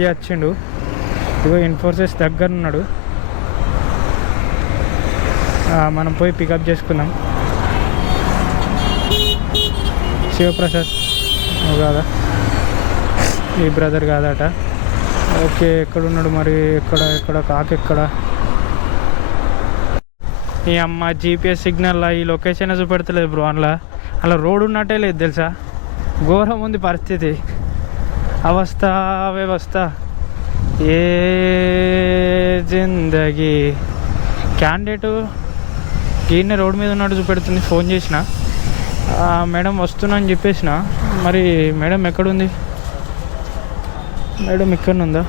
వచ్చిండు. ఇగో ఇన్ఫోసిస్ దగ్గర ఉన్నాడు. మనం పోయి పికప్ చేసుకుందాం. శివప్రసాద్ నువ్వు కాదా? ఈ బ్రదర్ కాదట. ఓకే, ఎక్కడున్నాడు మరి? ఎక్కడ కాకెక్కడ? ఈ అమ్మ జీపీఎస్ సిగ్నల్ ఈ లొకేషన్ చూపెడతలేదు బ్రో. అలా రోడ్ ఉన్నట్టే లేదు తెలుసా. ఘోరం ఉంది పరిస్థితి, అవస్థ వ్యవస్థ. ఏ జిందగీ. క్యాండిడేట్ ఈయన రోడ్ మీద ఉన్నట్టు చూపెడుతుంది. ఫోన్ చేసిన మేడం వస్తున్నా అని చెప్పేసిన. మరి మేడం ఎక్కడుంది? మేడం ఇక్కడ ఉందా?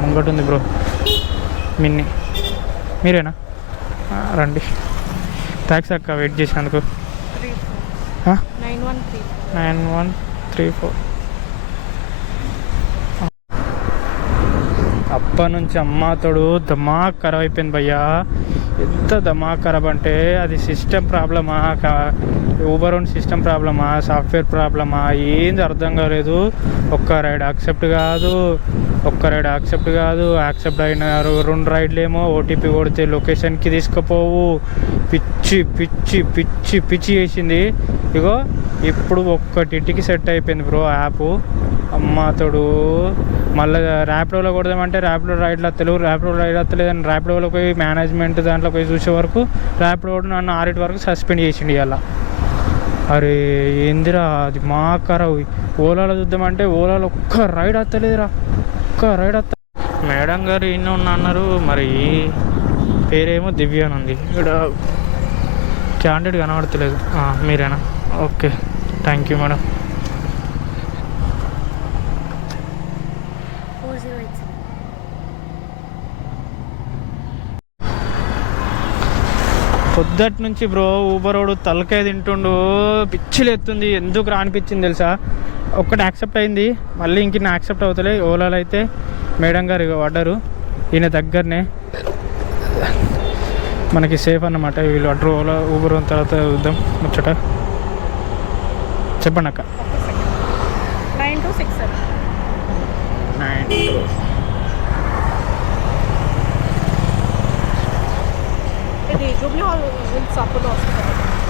ముంగట ఉంది బ్రో. మిన్ని మీరేనా? రండి. థ్యాంక్స్ అక్క వెయిట్ చేసినందుకు. 9134. అప్పటి నుంచి అమ్మాతోడు దమాక్ ఖరాబ్ అయిపోయింది భయ్యా. ఎంత దమాక్ ఖరాబ్ అంటే అది సిస్టమ్ ప్రాబ్లమా, ఊబర్ ఓన్ సిస్టమ్ ప్రాబ్లమా, సాఫ్ట్వేర్ ప్రాబ్లమా, ఏంది అర్థం కాలేదు. ఒక్క రైడ్ యాక్సెప్ట్ కాదు. యాక్సెప్ట్ అయిన 2 రైడ్లేమో ఓటీపీ కొడితే లొకేషన్కి తీసుకుపోవు. పిచ్చి పిచ్చి పిచ్చి పిచ్చి చేసింది. ఇగో ఇప్పుడు ఒక్కటింటికి సెట్ అయిపోయింది బ్రో యాప్. అమ్మాతోడు మళ్ళీ ర్యాపిడోలో కొడదామంటే ర్యాపిడో రైడ్లు వస్తలేవు. ర్యాపిడో రైడ్ వస్తలేదని ర్యాపిడోలో పోయి మేనేజ్మెంట్ దాంట్లో పోయి చూసే వరకు ర్యాపిడో నన్ను 6 వరకు సస్పెండ్ చేసిండు ఇవాళ. అరే ఏందిరా అది మా ఖరాబ్. ఓలాలో చూద్దామంటే ఓలాలో ఒక్క రైడ్ వస్తలేదురా, ఒక్క రైడ్ వస్తా. మేడం గారు ఇన్ని అన్నారు. మరి పేరేమో దివ్య అని ఉంది. ఇక్కడ క్యాండిడేట్ కనబడతలేదు. మీరేనా? Okay, thank you madam. పొద్దుటి నుంచి బ్రో ఊబరోడు తలకాయ తింటుండు, పిచ్చిలు ఎత్తుంది. ఎందుకు రానిపించింది తెలుసా? ఒక్కటి యాక్సెప్ట్ అయింది, మళ్ళీ ఇంక యాక్సెప్ట్ అవుతలే. ఓలాలో అయితే మేడం గారు ఇక పడ్డారు. ఈయన దగ్గరనే మనకి సేఫ్ అన్నమాట. వీళ్ళు అడ్రు ఓలా ఊబర్ తర్వాత చూద్దాం ముచ్చట. చెప్పండి అక్క. 9267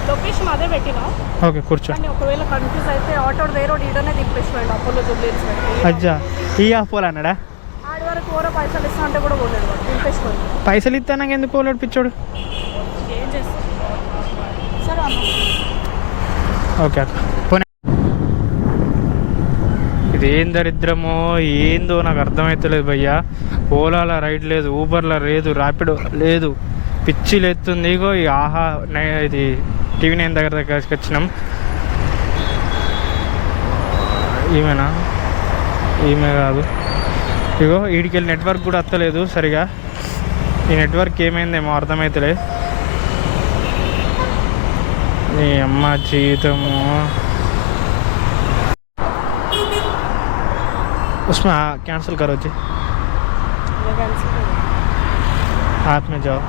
లొకేషన్ అదే పెట్టినా. ఓకే కూర్చోండి. ఒకవేళ కన్ఫ్యూజ్ అయితే ఆటో వేరే ఈడనే దింపేసిపోయాడు. అపోలో జూబ్లీ అజ్జా ఈ అపోలో అన్నాడా? ఆడి వరకు ఎవరో పైసలు ఇస్తా అంటే కూడా పోలేదు, దింపేసిపోయాడు. పైసలు ఇస్తా నాకు ఎందుకు పోలేడు పిచ్చోడు? ఏం చేస్తాను సరే అన్న. ఓకే అక్క పోనీ. ఇదేం దరిద్రమో ఏందో నాకు అర్థమవుతలేదు భయ్యా. ఓలాలో రైడ్ లేదు, ఊబర్లో లేదు, ర్యాపిడో లేదు, పిచ్చి లేస్తుంది. ఇగో ఈ ఇది TV9 దగ్గరికి వచ్చినాం. ఈమెనా? ఈమె కాదు. ఇగో వీడికెళ్ళి నెట్వర్క్ కూడా వస్తలేదు సరిగా. ఈ నెట్వర్క్ ఏమైందేమో అర్థమవుతలే. నీ అమ్మ జీవితము. उसमें कैंसिल करो जी, हाथ में जाओ.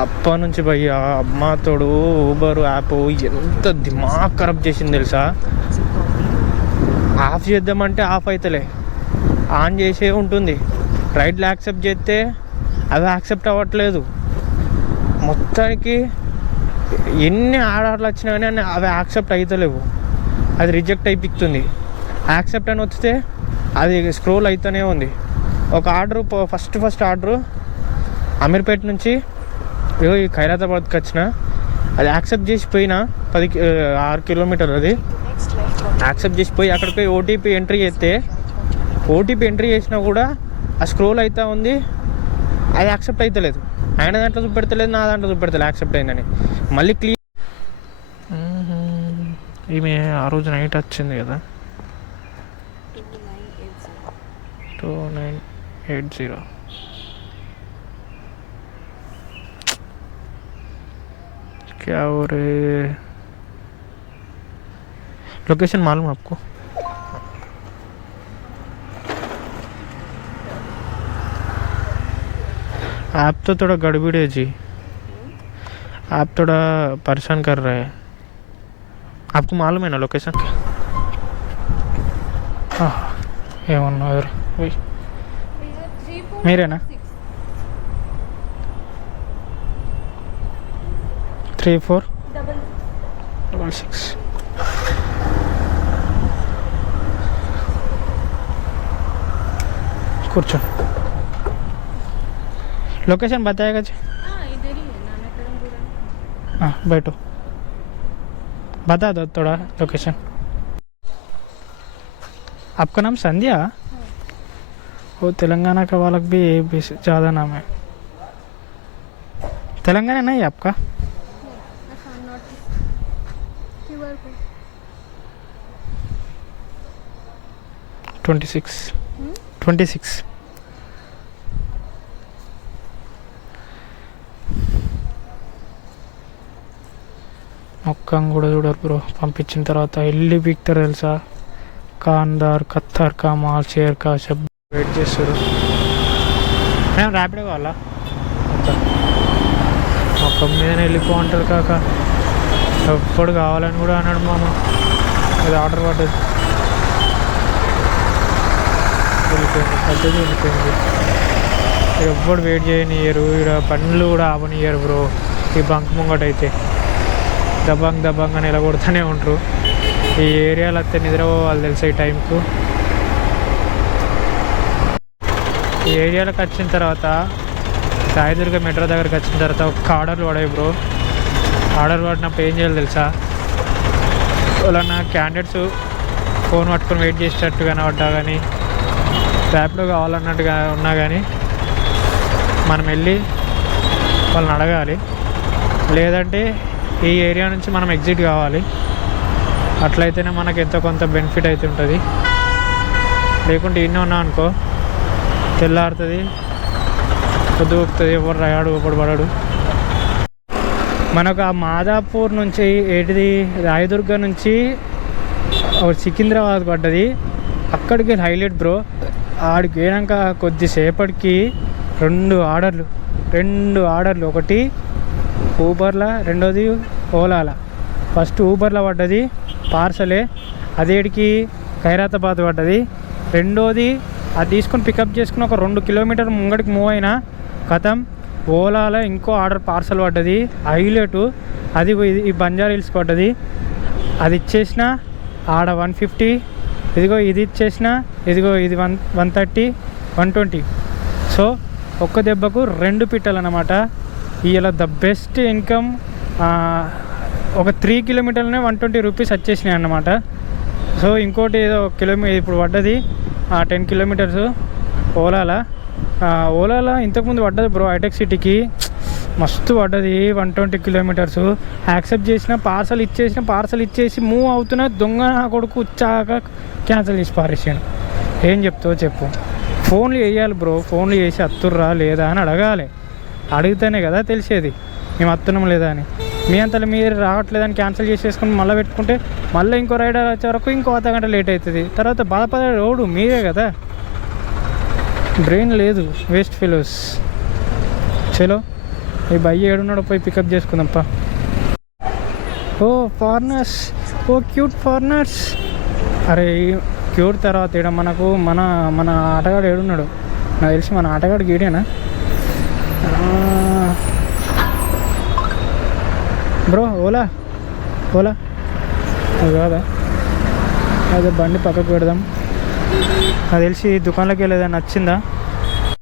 అప్పటి నుంచి భయ్య అమ్మాతోడు ఊబర్ యాప్ ఎంత దిమాగ్ ఖరాబ్ చేసింది తెలుసా. ఆఫ్ చేద్దామంటే ఆఫ్ అవుతలే, ఆన్ చేసే ఉంటుంది. రైడ్లు యాక్సెప్ట్ చేస్తే అవి యాక్సెప్ట్ అవ్వట్లేదు. మొత్తానికి ఎన్ని ఆర్డర్లు వచ్చినా కానీ అవి యాక్సెప్ట్ అవుతలేవు. అది రిజెక్ట్ అయిపోతుంది. యాక్సెప్ట్ అని వస్తే అది స్క్రోల్ అవుతూనే ఉంది. ఒక ఆర్డరు ఫస్ట్ ఆర్డరు అమీర్పేట నుంచి ఈ ఖైరతాబాద్కి వచ్చిన, అది యాక్సెప్ట్ చేసిపోయినా 6 కిలోమీటర్లు. అది యాక్సెప్ట్ చేసిపోయి అక్కడికి ఓటీపీ ఎంట్రీ చేస్తే ఓటీపీ ఎంట్రీ చేసినా కూడా ఆ స్క్రోల్ అవుతూ ఉంది. అది యాక్సెప్ట్ అవుతలేదు. ఆయన దాంట్లో చూపెడతలేదు, నా దాంట్లో చూపెడతలేదు యాక్సెప్ట్ అయిందని. మళ్ళీ క్లియర్. ఈమె ఆ రోజు నైట్ వచ్చింది కదా 2980. क्या हो रहे? लोकेशन मालूम आपको? ऐप तो थोड़ा गड़बड़ है जी, आप थोड़ा परेशान कर रहे हैं। आपको मालूम है ना लोकेशन? हाँ ఏమన్నా మీరేనా? 3466 కూర్చో. लोकेशन बताएगा जी? इधर ही है नानाकरमपुरम. हाँ बैठो, बता दो थोड़ा लोकेशन. आपका नाम संध्या? वो तेलंगाना का वालक भी ज़्यादा नाम है. तेलंगाना नहीं है आपका? Assam north east QR code 26. మొక్కం కూడా చూడరు బ్రో. పంపించిన తర్వాత వెళ్ళి పీక్తారు తెలుసా. కాందార్, కత్తర్ కా మాల్, షేర్ కా సబ్ వెయిట్ చేస్తారు. మేము ర్యాపిడ్ కావాలా? మొక్కం మీదనే వెళ్ళిపోంటారు కాక. ఎప్పుడు కావాలని కూడా అన్నాడు మామ. అది ఆర్డర్ పడ్డది, వెళ్ళిపోయింది, పెద్దది వెళ్ళిపోయింది. ఎప్పుడు వెయిట్ చేయనియరు, ఇక్కడ పనులు కూడా ఆపనియరు బ్రో. ఈ బంక్ ముంగటైతే దబంగ్ దబంగ్ అని ఇలా కొడుతూనే ఉంటారు. ఈ ఏరియాలో వస్తే నిద్రపోవాలి తెలుసా ఈ టైంకు. ఈ ఏరియాలోకి వచ్చిన తర్వాత రాయదుర్గ మెట్రో దగ్గరికి వచ్చిన తర్వాత ఒక ఆర్డర్లు పడాయి బ్రో. ఆర్డర్ పడినప్పుడు ఏం చేయాలి తెలుసా? వాళ్ళన్న క్యాండిడేట్స్ ఫోన్ పట్టుకొని వెయిట్ చేసేటట్టు కనబడ్డా కానీ, ర్యాపిడో కావాలన్నట్టుగా ఉన్నా కానీ మనం వెళ్ళి వాళ్ళని అడగాలి. లేదంటే ఈ ఏరియా నుంచి మనం ఎగ్జిట్ కావాలి. అట్లయితేనే మనకు ఎంతో కొంత బెనిఫిట్ అయితే ఉంటుంది. లేకుంటే ఇన్ని ఉన్నా అనుకో, తెల్లారుతుంది, పొద్దుగుతుంది, ఎవరు రాయాడు ఒకడు పడాడు. మనకు ఆ మాదాపూర్ నుంచి ఏంటిది రాయదుర్గ నుంచి సికింద్రాబాద్ పడ్డది. అక్కడికి హైలైట్ బ్రో. ఆడికి పోయినాక కొద్దిసేపటికి 2 ఆర్డర్లు. ఒకటి ఊబర్లా, రెండోది ఓలాలా. ఫస్ట్ ఊబర్లో పడ్డది పార్సలే, అదేడికి ఖైరాతాబాద్ పడ్డది. రెండోది అది తీసుకొని పికప్ చేసుకుని ఒక 2 కిలోమీటర్ ముంగడికి మూవ్ అయినా కథం ఓలాలో ఇంకో ఆర్డర్ పార్సల్ పడ్డది హైలైట్. అది ఈ బంజారా హిల్స్ పడ్డది. అది ఇచ్చేసిన ఆడ 150, ఇదిగో ఇది ఇచ్చేసిన, ఇదిగో ఇది 130, 120. సో ఒక్క దెబ్బకు 2 పిట్టలు అన్నమాట. ఇలా ద బెస్ట్ ఇన్కమ్. ఒక 3 కిలోమీటర్లనే 120 రూపీస్ వచ్చేసినాయి అన్నమాట. సో ఇంకోటి ఏదో ఇప్పుడు పడ్డది 10 కిలోమీటర్స్ ఓలాలా ఇంతకుముందు పడ్డది బ్రో. హైటెక్ సిటీకి మస్తు పడ్డది 120 కిలోమీటర్స్. యాక్సెప్ట్ చేసిన, పార్సల్ ఇచ్చేసి మూవ్ అవుతున్న దొంగ నా కొడుకు వచ్చాక క్యాన్సిల్ చేసి పారేసాను. ఏం చెప్తావో చెప్పు. ఫోన్లు వేయాలి బ్రో. ఫోన్లు చేసి అత్తుర్రా లేదా అని అడగాలి. అడిగితేనే కదా తెలిసేది మేము అత్తున్నాం లేదా అని. మీ అంతలో మీరు రావట్లేదని క్యాన్సిల్ చేసేసుకుని మళ్ళీ పెట్టుకుంటే మళ్ళీ ఇంకో రైడర్ వచ్చే వరకు ఇంకో అర్ధగంట లేట్ అవుతుంది. తర్వాత బాధపడే రోడ్డు మీరే కదా. బ్రెయిన్ లేదు, వేస్ట్ ఫెలోస్. చలో ఈ బయ్య ఏడున్నాడో పోయి పికప్ చేసుకుందాంపా. ఓ ఫారినర్స్, ఓ క్యూట్ ఫారినర్స్. అరే క్యూట్ తర్వాత ఇక్కడ మనకు మన ఆటగాడు ఏడున్నాడు? నాకు తెలిసి మన ఆటగాడు గీడేనా బ్రో? ఓలా అది కాదా? అదే బండి పక్కకు పెడదాం. నాకు తెలిసి దుకాణంలోకి వెళ్ళేదని నచ్చిందా?